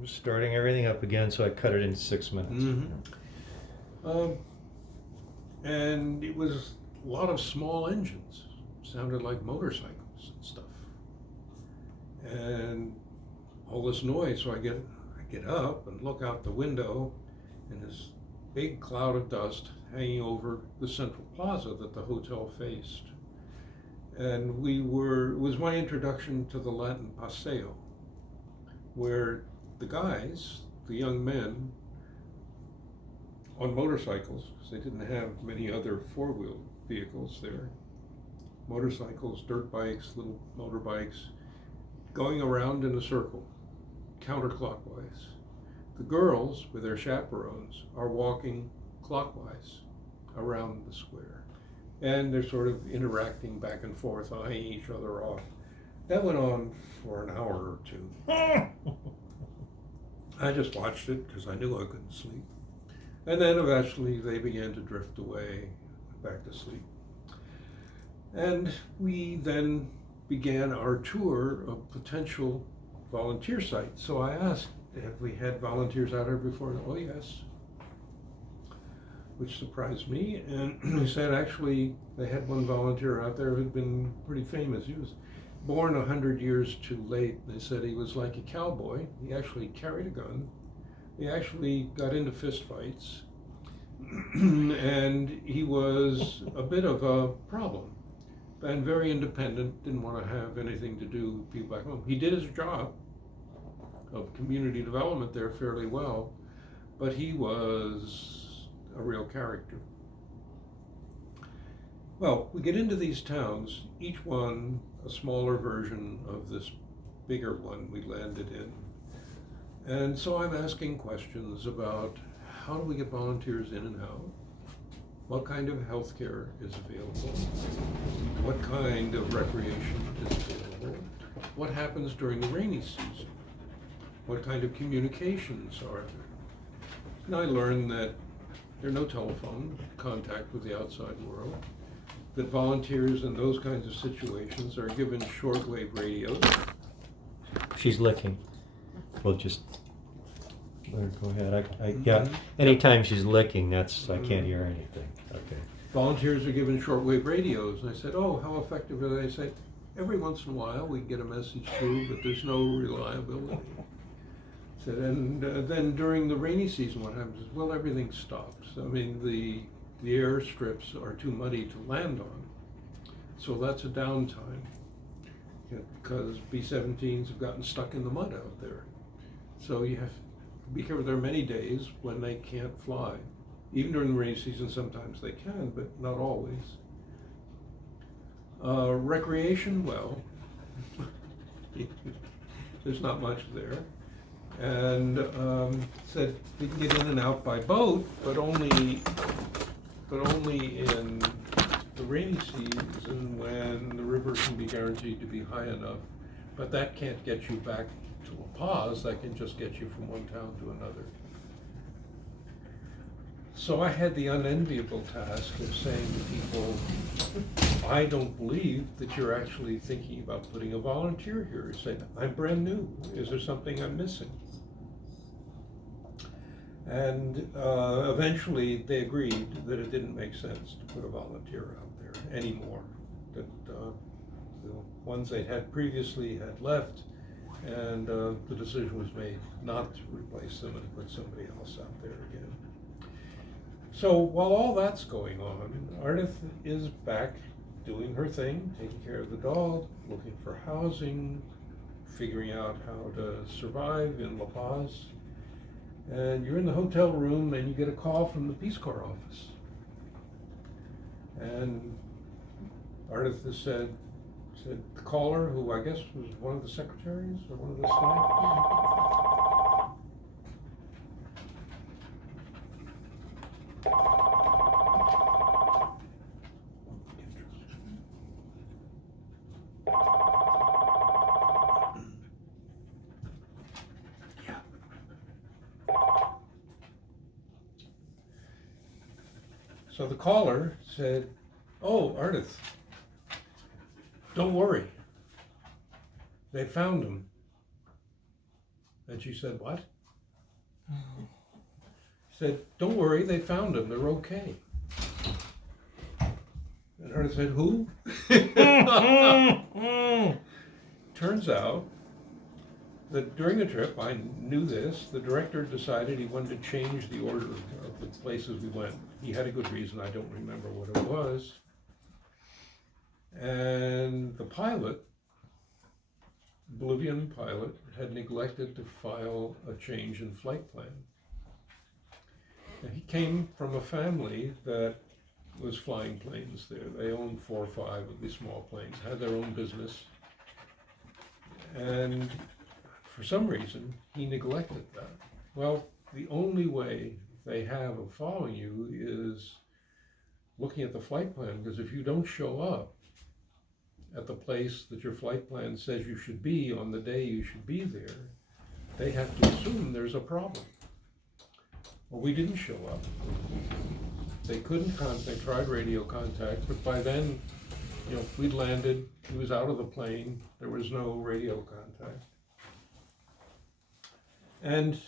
was starting everything up again, so I cut it into 6 minutes. Um, and it was a lot of small engines. Sounded like motorcycles and stuff. And all this noise, so I get up and look out the window, and this big cloud of dust hanging over the central plaza that the hotel faced. And it was my introduction to the Latin Passeo, where the guys, the young men, on motorcycles, because they didn't have many other four-wheel vehicles there, motorcycles, dirt bikes, little motorbikes, going around in a circle, counterclockwise. The girls, with their chaperones, are walking clockwise around the square. And they're sort of interacting back and forth, eyeing each other off. That went on for an hour or two. I just watched it because I knew I couldn't sleep. And then eventually they began to drift away, back to sleep. And we then began our tour of potential volunteer sites. So I asked, have we had volunteers out here before? Oh, yes. Which surprised me. And he said actually they had one volunteer out there who'd been pretty famous. He was born 100 years too late. They said he was like a cowboy. He actually carried a gun. He actually got into fistfights. And he was a bit of a problem. And very independent, didn't want to have anything to do with people back home. He did his job of community development there fairly well, but he was a real character. Well, we get into these towns, each one a smaller version of this bigger one we landed in. And so I'm asking questions about how do we get volunteers in and out? What kind of health care is available? What kind of recreation is available? What happens during the rainy season? What kind of communications are there? And I learned that there's no telephone contact with the outside world, that volunteers in those kinds of situations are given shortwave radios. She's licking. We'll just let her go ahead. Yeah. Anytime she's licking, I can't hear anything. Okay. Volunteers are given shortwave radios, and I said, "Oh, how effective are they?" I said, "Every once in a while we get a message through, but there's no reliability." I said, and then during the rainy season, what happens is, well, everything stops. I mean, the airstrips are too muddy to land on, so that's a downtime because B-17s have gotten stuck in the mud out there. So you have to be careful. There are many days when they can't fly. Even during the rainy season, sometimes they can, but not always. Recreation, well, there's not much there. And said we can get in and out by boat, but only in the rainy season when the river can be guaranteed to be high enough. But that can't get you back to La Paz. That can just get you from one town to another. So I had the unenviable task of saying to people, I don't believe that you're actually thinking about putting a volunteer here. You say, I'm brand new. Is there something I'm missing? And eventually they agreed that it didn't make sense to put a volunteer out there anymore. That the ones they had previously had left, and the decision was made not to replace them and put somebody else out there again. So while all that's going on, Ardith is back doing her thing, taking care of the dog, looking for housing, figuring out how to survive in La Paz. And you're in the hotel room and you get a call from the Peace Corps office. And Ardith has said the caller, who I guess was one of the secretaries or one of the staff. So the caller said, "Oh, Ardith, don't worry. They found him." And she said, what? He said, don't worry, they found him, they're okay. And Ardith said, who? Turns out that during the trip, I knew this, the director decided he wanted to change the order of the places we went. He had a good reason, I don't remember what it was. And the pilot, Bolivian pilot, had neglected to file a change in flight plan. And he came from a family that was flying planes there. They owned 4 or 5 of these small planes, had their own business. And for some reason, he neglected that. Well, the only way they have of following you is looking at the flight plan, because if you don't show up at the place that your flight plan says you should be on the day you should be there, they have to assume there's a problem. Well, we didn't show up. They couldn't contact, they tried radio contact, but by then, we'd landed, he was out of the plane, there was no radio contact. And